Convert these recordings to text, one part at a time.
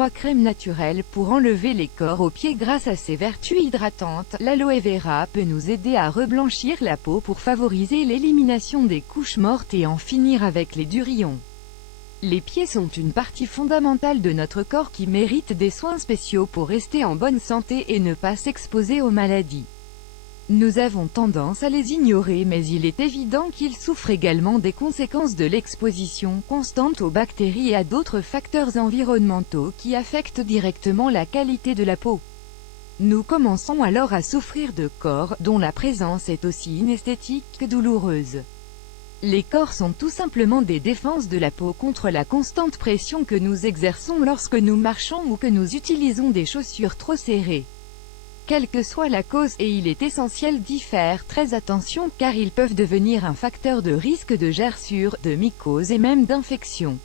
3 crèmes naturelles pour enlever les corps aux pieds. Grâce à ses vertus hydratantes, l'aloe vera peut nous aider à reblanchir la peau pour favoriser l'élimination des couches mortes et en finir avec les durillons. Les pieds sont une partie fondamentale de notre corps qui mérite des soins spéciaux pour rester en bonne santé et ne pas s'exposer aux maladies. Nous avons tendance à les ignorer, mais il est évident qu'ils souffrent également des conséquences de l'exposition constante aux bactéries et à d'autres facteurs environnementaux qui affectent directement la qualité de la peau. Nous commençons alors à souffrir de corps dont la présence est aussi inesthétique que douloureuse. Les corps sont tout simplement des défenses de la peau contre la constante pression que nous exerçons lorsque nous marchons ou que nous utilisons des chaussures trop serrées. Quelle que soit la cause, et il est essentiel d'y faire très attention, car ils peuvent devenir un facteur de risque de gerçures, de mycoses et même d'infection.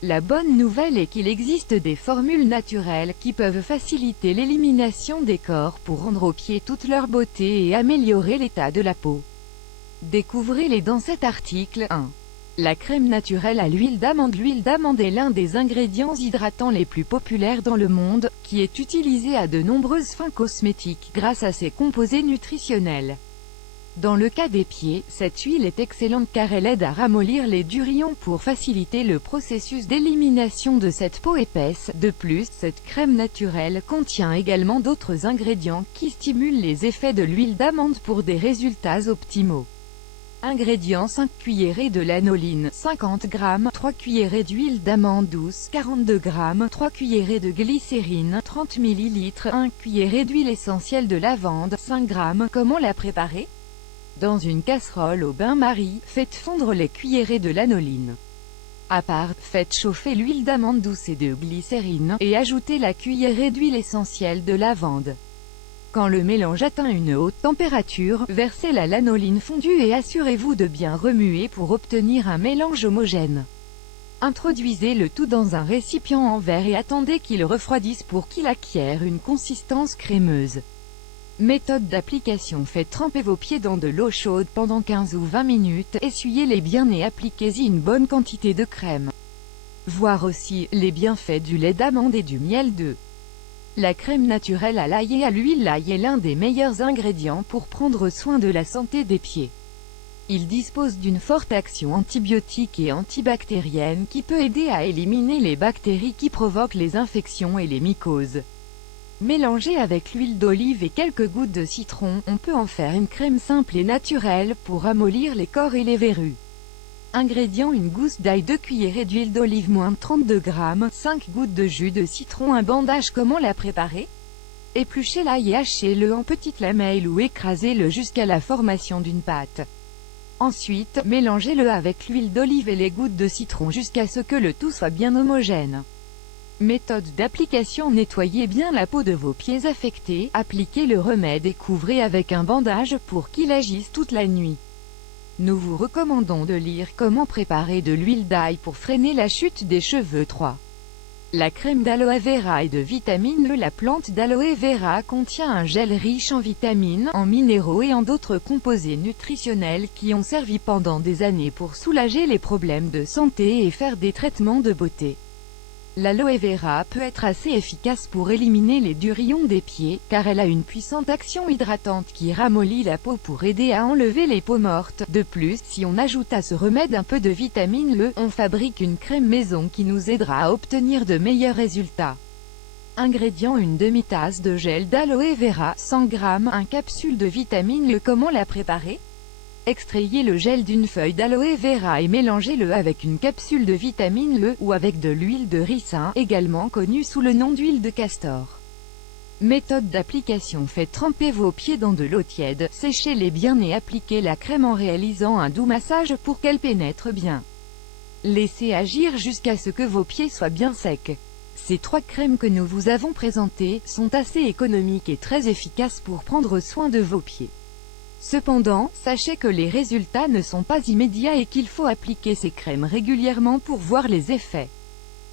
La bonne nouvelle est qu'il existe des formules naturelles qui peuvent faciliter l'élimination des corps pour rendre aux pieds toute leur beauté et améliorer l'état de la peau. Découvrez-les dans cet article. 1. La crème naturelle à l'huile d'amande. L'huile d'amande est l'un des ingrédients hydratants les plus populaires dans le monde, qui est utilisé à de nombreuses fins cosmétiques grâce à ses composés nutritionnels. Dans le cas des pieds, cette huile est excellente car elle aide à ramollir les durillons pour faciliter le processus d'élimination de cette peau épaisse. De plus, cette crème naturelle contient également d'autres ingrédients qui stimulent les effets de l'huile d'amande pour des résultats optimaux. Ingrédients: 5 cuillerées de lanoline, 50 g, 3 cuillerées d'huile d'amande douce, 42 g, 3 cuillerées de glycérine, 30 ml, 1 cuillerée d'huile essentielle de lavande, 5 g. Comment la préparer? Dans une casserole au bain-marie, faites fondre les cuillerées de lanoline. À part, faites chauffer l'huile d'amande douce et de glycérine, et ajoutez la cuillerée d'huile essentielle de lavande. Quand le mélange atteint une haute température, versez la lanoline fondue et assurez-vous de bien remuer pour obtenir un mélange homogène. Introduisez le tout dans un récipient en verre et attendez qu'il refroidisse pour qu'il acquiert une consistance crémeuse. Méthode d'application: faites tremper vos pieds dans de l'eau chaude pendant 15 ou 20 minutes, essuyez-les bien et appliquez-y une bonne quantité de crème. Voir aussi, les bienfaits du lait d'amande et du miel de la crème naturelle à l'ail et à l'huile. L'ail est l'un des meilleurs ingrédients pour prendre soin de la santé des pieds. Il dispose d'une forte action antibiotique et antibactérienne qui peut aider à éliminer les bactéries qui provoquent les infections et les mycoses. Mélangé avec l'huile d'olive et quelques gouttes de citron, on peut en faire une crème simple et naturelle pour ramollir les corps et les verrues. Ingrédients: une gousse d'ail, 2 cuillerées d'huile d'olive, moins 32 g, 5 gouttes de jus de citron, un bandage. Comment la préparer? Épluchez l'ail et hachez-le en petites lamelles ou écrasez-le jusqu'à la formation d'une pâte. Ensuite, mélangez-le avec l'huile d'olive et les gouttes de citron jusqu'à ce que le tout soit bien homogène. Méthode d'application: nettoyez bien la peau de vos pieds affectés, appliquez le remède et couvrez avec un bandage pour qu'il agisse toute la nuit. Nous vous recommandons de lire Comment préparer de l'huile d'ail pour freiner la chute des cheveux. 3. La crème d'aloe vera et de vitamine E. La plante d'aloe vera contient un gel riche en vitamines, en minéraux et en d'autres composés nutritionnels qui ont servi pendant des années pour soulager les problèmes de santé et faire des traitements de beauté. L'aloe vera peut être assez efficace pour éliminer les durillons des pieds, car elle a une puissante action hydratante qui ramollit la peau pour aider à enlever les peaux mortes. De plus, si on ajoute à ce remède un peu de vitamine E, on fabrique une crème maison qui nous aidera à obtenir de meilleurs résultats. Ingrédients: une demi-tasse de gel d'aloe vera, 100 g, 1 capsule de vitamine E. Comment la préparer? Extrayez le gel d'une feuille d'aloe vera et mélangez-le avec une capsule de vitamine E, ou avec de l'huile de ricin, également connue sous le nom d'huile de castor. Méthode d'application: faites tremper vos pieds dans de l'eau tiède, séchez-les bien et appliquez la crème en réalisant un doux massage pour qu'elle pénètre bien. Laissez agir jusqu'à ce que vos pieds soient bien secs. Ces 3 crèmes que nous vous avons présentées sont assez économiques et très efficaces pour prendre soin de vos pieds. Cependant, sachez que les résultats ne sont pas immédiats et qu'il faut appliquer ces crèmes régulièrement pour voir les effets.